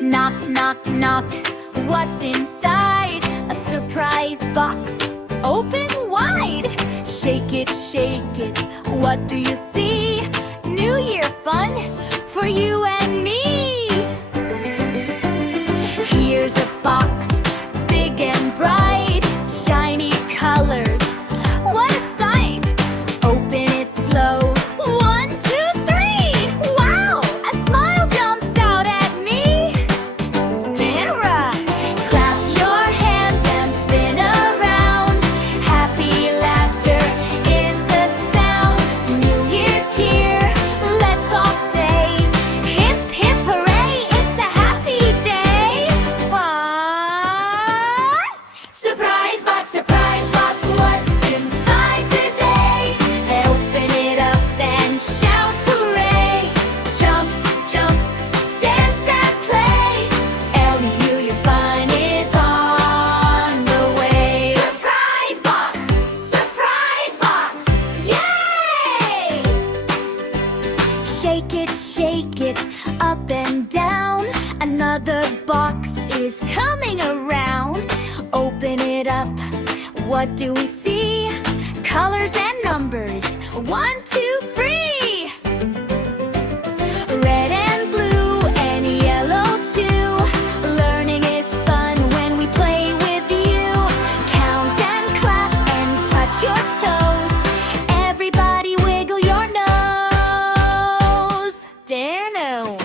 Knock, knock, knock. What's inside? A surprise box. Open wide. Shake it, shake it. What do you see? New Year fun for you and me. Here's a box, big and bright, shiny colors. What a sight! Open it slow. 1, 2, 3. Wow! A smile jumps out at me. Dara! Clap your hands and spin around. Happy laughter is the sound. New Year's here. Let's all say hip, hip, hooray! It's a happy day. What? Surprise box, what's inside today? Open it up and shout hooray! Jump, jump, dance and play. LU, your fun is on the way. Surprise box, yay! Shake it, up and down. Another box is coming around. Open it up, what do we see? Colors and numbers, 1, 2, 3. Red and blue and yellow too. Learning is fun when we play with you. Count and clap and touch your toes. Everybody wiggle your nose. Dare no.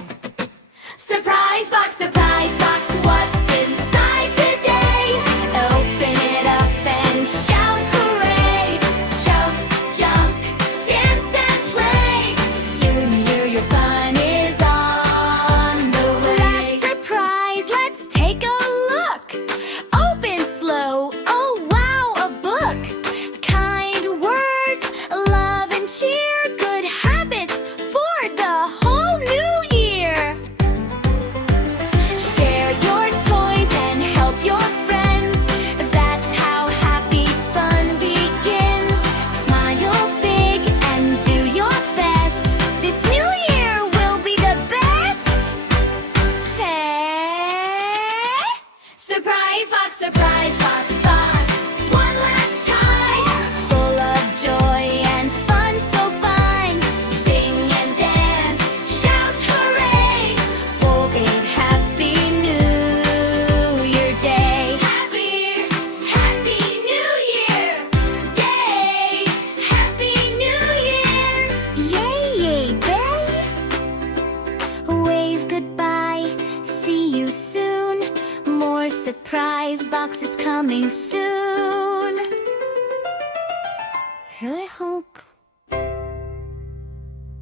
Surprise box, what's inside today? Open it up and shout hooray! Jump, jump, dance and play. Your fun is on the way. Last surprise, let's take a look. Open slow, oh wow, a book. Kind words, love and cheer. Good habits for the whole new year. Share your toys and help your friends. That's how happy fun begins. Smile big and do your best. This new year will be the best. Hey! Surprise box, box. One last time. Full of joy and fun so fine. Sing and dance, shout hooray. For a happy New Year day. Happy New Year day. Happy New Year. Yay, yay, bay. Wave goodbye. See you soon. More surprise boxes coming soon. Really hope